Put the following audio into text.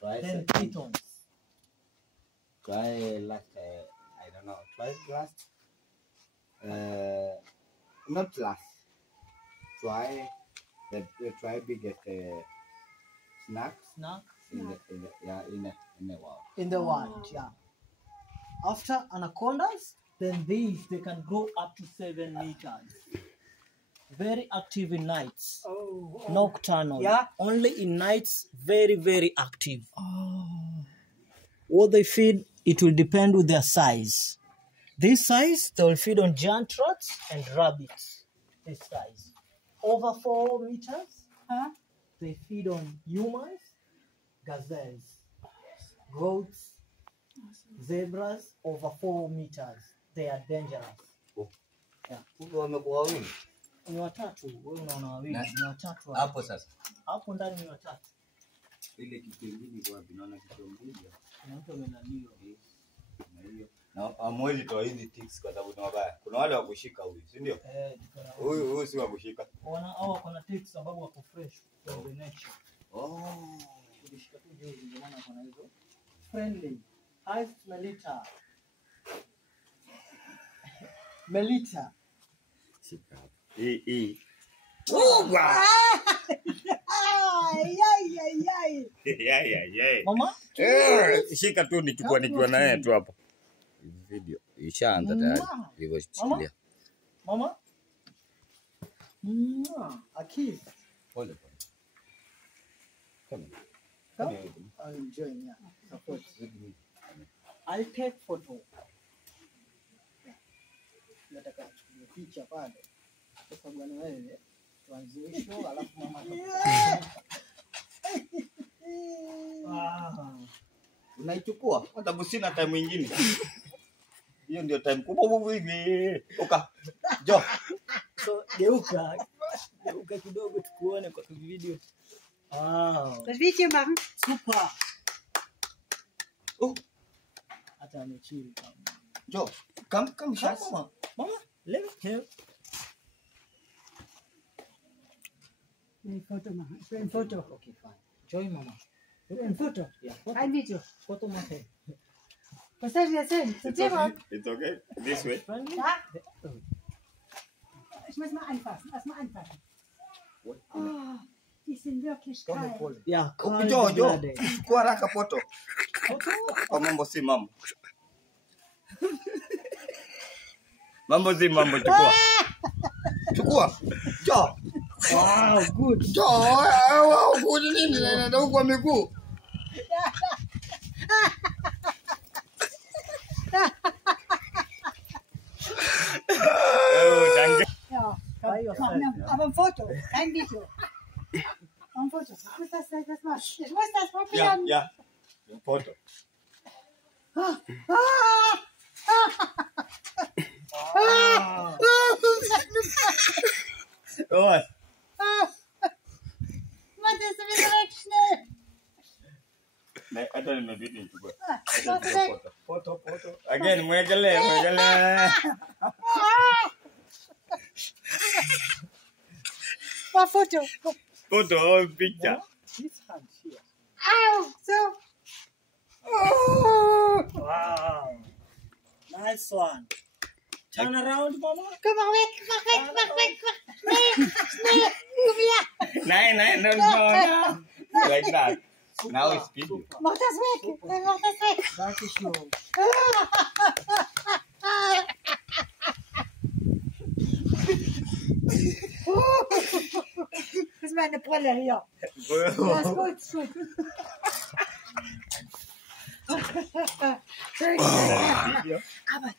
then pitons. Try last, I don't know, try last. Not last. Try biggest snacks. In the world. In the world, yeah. After anacondas, then these they can grow up to 7 meters. Very active in nights. Nocturnal. Yeah. Only in nights, very, very active. What they feed, it will depend with their size. This size, they will feed on giant rats and rabbits. This size. Over 4 meters, they feed on humans, gazelles, goats, zebras. Over 4 meters. They are dangerous. Ni watatu, wewe unaona wawili, ni watatu hapo sasa. Hapo ndani ni watatu. Ile kitu kingine kwa binaona kitu mbili. Na mtu amenaliwa. Na hiyo. Na amwezi toa hizi ticks kwa sababu ni mabaya. Kuna wale wa kushika huyu, si ndio? Huyu si wa kushika. Kuna ticks sababu wako fresh from the nature. Ukishika tu juu ndio maana kuna hizo. Friendly. Highest Melita. Melita. Shika. Yay. Mama? Shika tu nikiwa na yeye tu hapa. Video ishaanza tayari. Hivyo shikilia. Mama? A kiss. Pole. Come. I'll join you. Support. I'll take photo. Nataka kuchukua picha pale. Sasa bwana wewe tuanzie show alafu mama Unaichukua hata sina time nyingine. Hiyo ndio time kubwa hivi. Jo. So geuka kidogo tukuone kwa video. Das Video machen. Super. Hata amechill. Jo, come shots. Mama, let me help. Ein Foto machen. Ich will ein Foto. Okay, fine. Join Mama. Ein Foto. Yeah. Ein Video. Foto machen. Was soll ich erzählen? It's okay. This way. Ja. Ich muss mal anfassen. Erstmal anfassen. Oh, die sind wirklich kalt. Yeah, Jo. Chukua haraka foto. Kwa mambo si mambo. Mambo si mambo, chukua. Jo. Wow, good. Jo, wow, good nini na huko miguu. Ja, aber ein Foto, kein Video. Ein Foto. Ich muss das probieren. Ja. Ein Foto. Was? Mach das wieder weg, schnell. Nein, hata nimebidi nichukue. Foto. Again, mwekele. Mach Foto. Foto, picture. This hand here. Au, so. Wow. Nice one. Turn around, Mama. Komm mal weg, mach weg. Schnell, komm her. Nein, no. Like that. Now it's video. Mach das weg. Mach das weg. That is slow. Das ist meine Brille hier. Ja, ist gut. Aber